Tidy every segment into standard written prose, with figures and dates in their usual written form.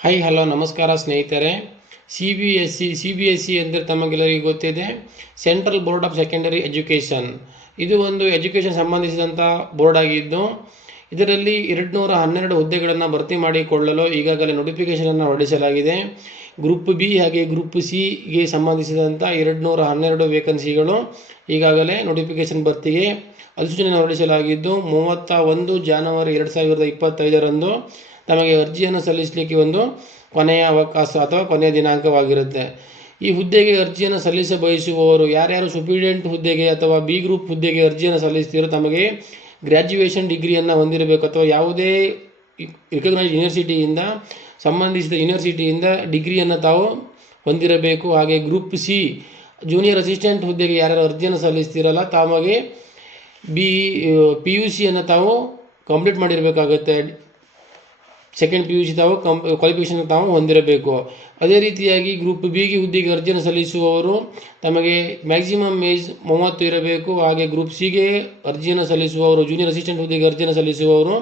Hi hello ನಮಸ್ಕಾರ ಸ್ನೇಹಿತರೆ. C B S C ಅಂದರೆ ತಮಗೆಲ್ಲರಿಗೂ ಗೊತ್ತಿದೆ, central board of secondary education. ಇದು ಒಂದು ಎಜುಕೇಷನ್ ಸಂಬಂಧಿಸಿದಂಥ ಬೋರ್ಡ್ ಆಗಿದ್ದು, ಇದರಲ್ಲಿ 212 ಹುದ್ದೆಗಳನ್ನು ಭರ್ತಿ ಮಾಡಿಕೊಳ್ಳಲು ಈಗಾಗಲೇ ನೋಟಿಫಿಕೇಷನನ್ನು ಹೊರಡಿಸಲಾಗಿದೆ. ಗ್ರೂಪ್ ಬಿ ಹಾಗೆ ಗ್ರೂಪ್ ಸಿಗೆ ಸಂಬಂಧಿಸಿದಂಥ 212 ವೇಕೆನ್ಸಿಗಳು ಈಗಾಗಲೇ ನೋಟಿಫಿಕೇಷನ್ ಭರ್ತಿಗೆ ಅಧಿಸೂಚನೆ ಹೊರಡಿಸಲಾಗಿದ್ದು, 31 ಜನವರಿ 2025ರಂದು ತಮಗೆ ಅರ್ಜಿಯನ್ನು ಸಲ್ಲಿಸಲಿಕ್ಕೆ ಒಂದು ಕೊನೆಯ ಅವಕಾಶ ಅಥವಾ ಕೊನೆಯ ದಿನಾಂಕವಾಗಿರುತ್ತೆ. ಈ ಹುದ್ದೆಗೆ ಅರ್ಜಿಯನ್ನು ಸಲ್ಲಿಸ ಬಯಸುವವರು ಯಾರ್ಯಾರು ಸೂಪರಿಡೆಂಟ್ ಹುದ್ದೆಗೆ ಅಥವಾ ಬಿ ಗ್ರೂಪ್ ಹುದ್ದೆಗೆ ಅರ್ಜಿಯನ್ನು ಸಲ್ಲಿಸ್ತೀರೋ ತಮಗೆ ಗ್ರ್ಯಾಜುಯೇಷನ್ ಡಿಗ್ರಿಯನ್ನು ಹೊಂದಿರಬೇಕು ಅಥವಾ ಯಾವುದೇ ರಿಕಗ್ನೈಸ್ಡ್ ಯೂನಿವರ್ಸಿಟಿಯಿಂದ ಸಂಬಂಧಿಸಿದ ಯೂನಿವರ್ಸಿಟಿಯಿಂದ ಡಿಗ್ರಿಯನ್ನು ತಾವು ಹೊಂದಿರಬೇಕು. ಹಾಗೆ ಗ್ರೂಪ್ ಸಿ ಜೂನಿಯರ್ ಅಸಿಸ್ಟೆಂಟ್ ಹುದ್ದೆಗೆ ಯಾರ್ಯಾರು ಅರ್ಜಿಯನ್ನು ಸಲ್ಲಿಸ್ತೀರಲ್ಲ ತಮಗೆ PUC ತಾವು ಕಂಪ್ಲೀಟ್ ಮಾಡಿರಬೇಕಾಗುತ್ತೆ. ಸೆಕೆಂಡ್ PUC ತಾವು ಕ್ವಾಲಿಫಿಕೇಷನ್ ತಾವು ಹೊಂದಿರಬೇಕು. ಅದೇ ರೀತಿಯಾಗಿ ಗ್ರೂಪ್ ಬಿಗೆ ಹುದ್ದೆಗೆ ಅರ್ಜಿಯನ್ನು ಸಲ್ಲಿಸುವವರು ತಮಗೆ ಮ್ಯಾಕ್ಸಿಮಮ್ ಏಜ್ 30 ಇರಬೇಕು. ಹಾಗೆ ಗ್ರೂಪ್ ಸಿಗೆ ಅರ್ಜಿಯನ್ನು ಸಲ್ಲಿಸುವವರು ಜೂನಿಯರ್ ಅಸಿಸ್ಟೆಂಟ್ ಹುದ್ದೆಗೆ ಅರ್ಜಿಯನ್ನು ಸಲ್ಲಿಸುವವರು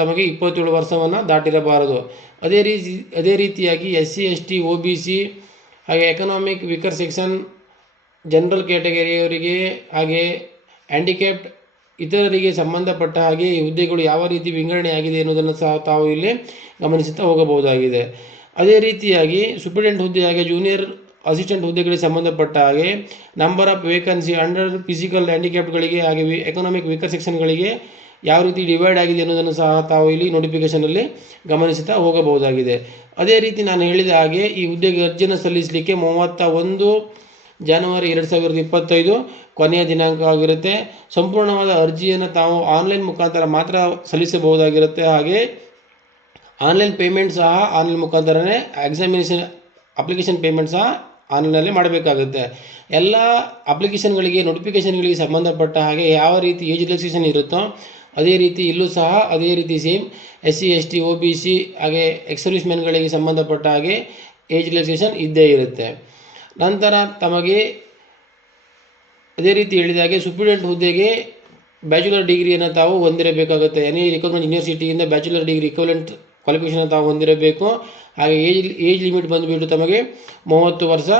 ತಮಗೆ 27 ವರ್ಷವನ್ನು ದಾಟಿರಬಾರದು. ಅದೇ ರೀತಿಯಾಗಿ SC ST OBC ಹಾಗೆ ಎಕನಾಮಿಕ್ ವೀಕರ್ ಸೆಕ್ಷನ್ ಜನರಲ್ ಕ್ಯಾಟಗರಿಯವರಿಗೆ ಹಾಗೆ ಹ್ಯಾಂಡಿಕ್ಯಾಪ್ಡ್ ಇತರರಿಗೆ ಸಂಬಂಧಪಟ್ಟ ಹಾಗೆ ಈ ಹುದ್ದೆಗಳು ಯಾವ ರೀತಿ ವಿಂಗಡಣೆ ಆಗಿದೆ ಎನ್ನುವುದನ್ನು ಸಹ ತಾವು ಇಲ್ಲಿ ಗಮನಿಸುತ್ತಾ ಹೋಗಬಹುದಾಗಿದೆ. ಅದೇ ರೀತಿಯಾಗಿ ಸೂಪರಿಡೆಂಟ್ ಹುದ್ದೆ ಹಾಗೆ ಜೂನಿಯರ್ ಅಸಿಸ್ಟೆಂಟ್ ಹುದ್ದೆಗಳಿಗೆ ಸಂಬಂಧಪಟ್ಟ ಹಾಗೆ number of vacancy under physical ಹ್ಯಾಂಡಿಕ್ಯಾಪ್ಗಳಿಗೆ ಹಾಗೆ ಎಕನಾಮಿಕ್ ವೀಕರ್ ಸೆಕ್ಷನ್ಗಳಿಗೆ ಯಾವ ರೀತಿ ಡಿವೈಡ್ ಆಗಿದೆ ಅನ್ನೋದನ್ನು ಸಹ ತಾವು ಇಲ್ಲಿ ನೋಟಿಫಿಕೇಷನಲ್ಲಿ ಗಮನಿಸುತ್ತಾ ಹೋಗಬಹುದಾಗಿದೆ. ಅದೇ ರೀತಿ ನಾನು ಹೇಳಿದ ಹಾಗೆ ಈ ಹುದ್ದೆಗೆ ಅರ್ಜಿಯನ್ನು ಸಲ್ಲಿಸಲಿಕ್ಕೆ 31 ಜನವರಿ 2025 ಕೊನೆಯ ದಿನಾಂಕವಾಗಿರುತ್ತೆ. ಸಂಪೂರ್ಣವಾದ ಅರ್ಜಿಯನ್ನು ತಾವು ಆನ್ಲೈನ್ ಮುಖಾಂತರ ಮಾತ್ರ ಸಲ್ಲಿಸಬಹುದಾಗಿರುತ್ತೆ. ಹಾಗೆ ಆನ್ಲೈನ್ ಪೇಮೆಂಟ್ ಸಹ ಆನ್ಲೈನ್ ಮುಖಾಂತರನೇ ಎಕ್ಸಾಮಿನೇಷನ್ ಅಪ್ಲಿಕೇಶನ್ ಪೇಮೆಂಟ್ ಸಹ ಆನ್ಲೈನಲ್ಲಿ ಮಾಡಬೇಕಾಗುತ್ತೆ. ಎಲ್ಲ ಅಪ್ಲಿಕೇಶನ್ಗಳಿಗೆ ನೋಟಿಫಿಕೇಷನ್ಗಳಿಗೆ ಸಂಬಂಧಪಟ್ಟ ಹಾಗೆ ಯಾವ ರೀತಿ ಏಜ್ ರಿಲ್ಯಾಕ್ಸೇಷನ್ ಇರುತ್ತೋ ಅದೇ ರೀತಿ ಇಲ್ಲೂ ಸಹ ಅದೇ ರೀತಿ ಸೇಮ್ SC ST OBC ಹಾಗೆ ಎಕ್ಸ್ ಮೆನ್ಗಳಿಗೆ ಸಂಬಂಧಪಟ್ಟ ಹಾಗೆ ಏಜ್ ರಿಲ್ಯಾಕ್ಸೇಷನ್ ಇದ್ದೇ ಇರುತ್ತೆ. ನಂತರ ತಮಗೆ ಅದೇ ರೀತಿ ಹೇಳಿದಾಗೆ ಸೂಪರಿಡೆಂಟ್ ಹುದ್ದೆಗೆ ಬ್ಯಾಚುಲರ್ ಡಿಗ್ರಿಯನ್ನು ತಾವು ಹೊಂದಿರಬೇಕಾಗುತ್ತೆ. ಎನಿ ರಿಕಗ್ನೈಸ್ಡ್ ಯೂನಿವರ್ಸಿಟಿಯಿಂದ ಬ್ಯಾಚುಲರ್ ಡಿಗ್ರಿ ಇಕ್ವಲೆಂಟ್ ಕ್ವಾಲಿಫಿಕೇಷನ್ ತಾವು ಹೊಂದಿರಬೇಕು. ಹಾಗೆ ಏಜ್ ಲಿಮಿಟ್ ಬಂದುಬಿಟ್ಟು ತಮಗೆ 30 ವರ್ಷ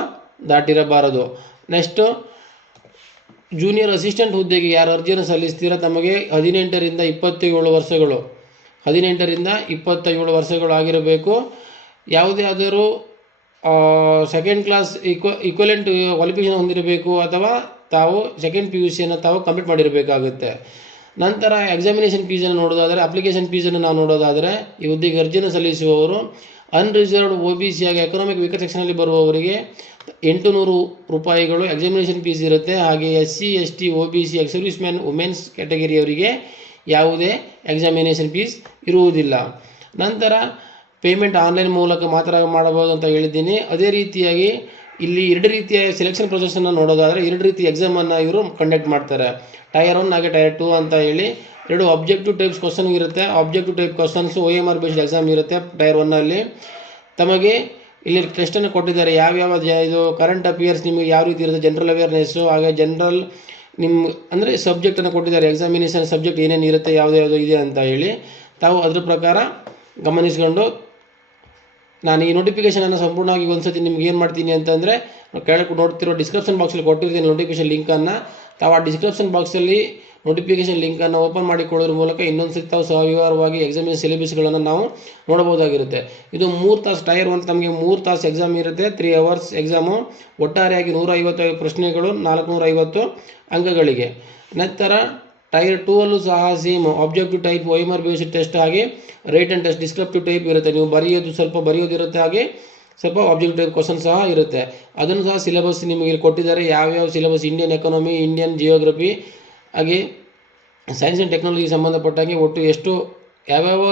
ದಾಟಿರಬಾರದು. ನೆಕ್ಸ್ಟು ಜೂನಿಯರ್ ಅಸಿಸ್ಟೆಂಟ್ ಹುದ್ದೆಗೆ ಯಾರು ಅರ್ಜಿಯನ್ನು ಸಲ್ಲಿಸ್ತೀರ ತಮಗೆ 18ರಿಂದ 27 ವರ್ಷಗಳು ಆಗಿರಬೇಕು. ಯಾವುದೇ ಆದರೂ ಸೆಕೆಂಡ್ ಕ್ಲಾಸ್ ಈಕ್ವಲೆಂಟ್ ಕ್ವಾಲಿಫಿಕೇಷನ್ ಹೊಂದಿರಬೇಕು ಅಥವಾ ತಾವು ಸೆಕೆಂಡ್ PUC ತಾವು ಕಂಪ್ಲೀಟ್ ಮಾಡಿರಬೇಕಾಗುತ್ತೆ. ನಂತರ ಎಕ್ಸಾಮಿನೇಷನ್ ಫೀಸನ್ನು ನೋಡೋದಾದರೆ ಅಪ್ಲಿಕೇಶನ್ ಫೀಸನ್ನು ನಾವು ನೋಡೋದಾದರೆ ಈ ಹುದ್ದೆಗೆ ಅರ್ಜಿಯನ್ನು ಸಲ್ಲಿಸುವವರು ಅನ್ರಿಸರ್ವ್ಡ್ OBC ಹಾಗೆ ಎಕನಾಮಿಕ್ ವೀಕರ್ ಸೆಕ್ಷನಲ್ಲಿ ಬರುವವರಿಗೆ 800 ರೂಪಾಯಿಗಳು ಎಕ್ಸಾಮಿನೇಷನ್ ಫೀಸ್ ಇರುತ್ತೆ. ಹಾಗೆ SC ST OBC ex service man women's ಕ್ಯಾಟಗರಿಯವರಿಗೆ ಯಾವುದೇ ಎಕ್ಸಾಮಿನೇಷನ್ ಫೀಸ್ ಇರುವುದಿಲ್ಲ. ನಂತರ ಪೇಮೆಂಟ್ ಆನ್ಲೈನ್ ಮೂಲಕ ಮಾತ್ರ ಮಾಡಬಹುದು ಅಂತ ಹೇಳಿದ್ದೀನಿ. ಅದೇ ರೀತಿಯಾಗಿ ಇಲ್ಲಿ 2 ರೀತಿಯ ಸೆಲೆಕ್ಷನ್ ಪ್ರೊಸೆಸನ್ನು ನೋಡೋದಾದರೆ 2 ರೀತಿ ಎಕ್ಸಾಮನ್ನು ಇವರು ಕಂಡಕ್ಟ್ ಮಾಡ್ತಾರೆ. ಟೈರ್ 1 ಹಾಗೆ ಟೈರ್ 2 ಅಂತ ಹೇಳಿ 2 ಆಬ್ಜೆಕ್ಟಿವ್ ಟೈಪ್ಸ್ ಕ್ವಶನ್ ಇರುತ್ತೆ. Objective type questions OMR based exam ಇರುತ್ತೆ. ಟೈರ್ 1ನಲ್ಲಿ ತಮಗೆ ಇಲ್ಲಿ ಟೆಸ್ಟನ್ನು ಕೊಟ್ಟಿದ್ದಾರೆ. ಯಾವ್ಯಾವ ಇದು ಕರೆಂಟ್ ಅಫೇರ್ಸ್ ನಿಮಗೆ ಯಾವ ರೀತಿ ಇರುತ್ತೆ, ಜನರಲ್ ಅವೇರ್ನೆಸ್ಸು ಹಾಗೆ ಜನರಲ್ ನಿಮ್ಮ ಅಂದರೆ ಸಬ್ಜೆಕ್ಟನ್ನು ಕೊಟ್ಟಿದ್ದಾರೆ. ಎಕ್ಸಾಮಿನೇಷನ್ ಸಬ್ಜೆಕ್ಟ್ ಏನೇನು ಇರುತ್ತೆ ಯಾವುದು ಇದೆ ಅಂತ ಹೇಳಿ ತಾವು ಅದ್ರ ಪ್ರಕಾರ ಗಮನಿಸ್ಕೊಂಡು ನಾನು ಈ ನೋಟಿಫಿಕೇಷನನ್ನು ಸಂಪೂರ್ಣವಾಗಿ ಒಂದ್ಸತಿ ನಿಮ್ಗೆ ಏನು ಮಾಡ್ತೀನಿ ಅಂತಂದರೆ ಕೆಳಗೆ ನೋಡ್ತಿರೋ ಡಿಸ್ಕ್ರಿಪ್ಷನ್ ಬಾಕ್ಸಲ್ಲಿ ಕೊಟ್ಟಿರ್ತೀನಿ ನೋಟಿಫಿಕೇಷನ್ ಲಿಂಕನ್ನು. ತಾವು ಆ ಡಿಸ್ಕ್ರಿಪ್ಷನ್ ಬಾಕ್ಸಲ್ಲಿ ನೋಟಿಫಿಕೇಷನ್ ಲಿಂಕನ್ನು ಓಪನ್ ಮಾಡಿಕೊಳ್ಳೋದ್ರ ಮೂಲಕ ಇನ್ನೊಂದು ಸತಿ ತಾವು ಸವಿವರವಾಗಿ ಎಕ್ಸಾಮಿನ ಸಿಲೆಬಸ್ಗಳನ್ನು ನಾವು ನೋಡಬಹುದಾಗಿರುತ್ತೆ. ಇದು 3 ತಾಸು ಟೈರ್ 1 ತಮಗೆ 3 ತಾಸು ಎಕ್ಸಾಮ್ ಇರುತ್ತೆ. 3 ಅವರ್ಸ್ ಎಕ್ಸಾಮು. ಒಟ್ಟಾರೆಯಾಗಿ 155 ಪ್ರಶ್ನೆಗಳು 450 ಅಂಕಗಳಿಗೆ. ನಂತರ ಟೈರ್ 2ಅಲ್ಲೂ ಸಹ same objective type OMR based test ಹಾಗೆ rate and test descriptive type ಇರುತ್ತೆ. ನೀವು ಬರೆಯೋದಿರುತ್ತೆ ಹಾಗೆ ಸ್ವಲ್ಪ ಆಬ್ಜೆಕ್ಟಿವ್ ಟೈಪ್ ಕ್ವಶನ್ ಸಹ ಇರುತ್ತೆ. ಅದನ್ನು ಸಹ ಸಿಲೆಬಸ್ ನಿಮಗೆ ಕೊಟ್ಟಿದ್ದಾರೆ. ಯಾವ್ಯಾವ syllabus Indian economy, Indian geography ಹಾಗೆ ಸೈನ್ಸ್ ಆ್ಯಂಡ್ ಟೆಕ್ನಾಲಜಿಗೆ ಸಂಬಂಧಪಟ್ಟಾಗೆ ಒಟ್ಟು ಎಷ್ಟು ಯಾವ್ಯಾವ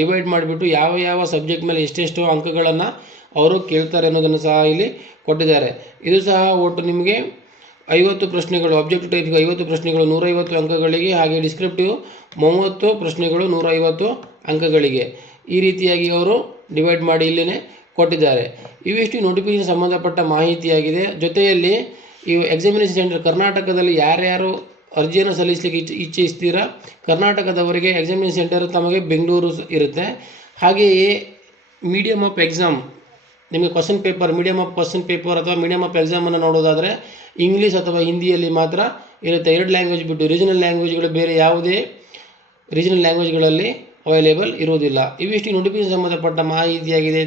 ಡಿವೈಡ್ ಮಾಡಿಬಿಟ್ಟು ಯಾವ ಸಬ್ಜೆಕ್ಟ್ ಮೇಲೆ ಎಷ್ಟೆಷ್ಟು ಅಂಕಗಳನ್ನು ಅವರು ಕೇಳ್ತಾರೆ ಅನ್ನೋದನ್ನು ಸಹ ಇಲ್ಲಿ ಕೊಟ್ಟಿದ್ದಾರೆ. ಇದು ಸಹ ಒಟ್ಟು ನಿಮಗೆ 50 ಪ್ರಶ್ನೆಗಳು, ಆಬ್ಜೆಕ್ಟಿವ್ ಟೈಪ್ಗೆ 50 ಪ್ರಶ್ನೆಗಳು 150 ಅಂಕಗಳಿಗೆ ಹಾಗೆ ಡಿಸ್ಕ್ರಿಪ್ಟಿವ್ 30 ಪ್ರಶ್ನೆಗಳು 150 ಅಂಕಗಳಿಗೆ. ಈ ರೀತಿಯಾಗಿ ಅವರು ಡಿವೈಡ್ ಮಾಡಿ ಇಲ್ಲೇ ಕೊಟ್ಟಿದ್ದಾರೆ. ಇವಿಷ್ಟು ನೋಟಿಫಿಕೇಷನ್ ಸಂಬಂಧಪಟ್ಟ ಮಾಹಿತಿಯಾಗಿದೆ. ಜೊತೆಯಲ್ಲಿ ಈ ಎಕ್ಸಾಮಿನೇಷನ್ ಸೆಂಟರ್ ಕರ್ನಾಟಕದಲ್ಲಿ ಯಾರ್ಯಾರು ಅರ್ಜಿಯನ್ನು ಸಲ್ಲಿಸಲಿಕ್ಕೆ ಇಚ್ಛಿಸ್ತೀರಾ ಕರ್ನಾಟಕದವರಿಗೆ ಎಕ್ಸಾಮಿನೇಷನ್ ಸೆಂಟರ್ ತಮಗೆ ಬೆಂಗಳೂರು ಇರುತ್ತೆ. ಹಾಗೆಯೇ ಮೀಡಿಯಮ್ ಆಫ್ ಎಕ್ಸಾಮ್, ನಿಮಗೆ question paper, medium of question paper ಅಥವಾ ಮೀಡಿಯಮ್ ಆಫ್ ಎಕ್ಸಾಮನ್ನು ನೋಡೋದಾದರೆ ಇಂಗ್ಲೀಷ್ ಅಥವಾ ಹಿಂದಿಯಲ್ಲಿ ಮಾತ್ರ ಇರುತ್ತೆ. 2 ಲ್ಯಾಂಗ್ವೇಜ್ ಬಿಟ್ಟು ರೀಜನಲ್ ಲ್ಯಾಂಗ್ವೇಜ್ಗಳು ಬೇರೆ ಯಾವುದೇ ರೀಜನಲ್ ಲ್ಯಾಂಗ್ವೇಜ್ಗಳಲ್ಲಿ ಅವೈಲೇಬಲ್ ಇರುವುದಿಲ್ಲ. ಇವಿಷ್ಟು ನೋಟಿಫಿಕೇಶನ್ ಸಂಬಂಧಪಟ್ಟ ಮಾಹಿತಿಯಾಗಿದೆ.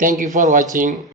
Thank you for watching.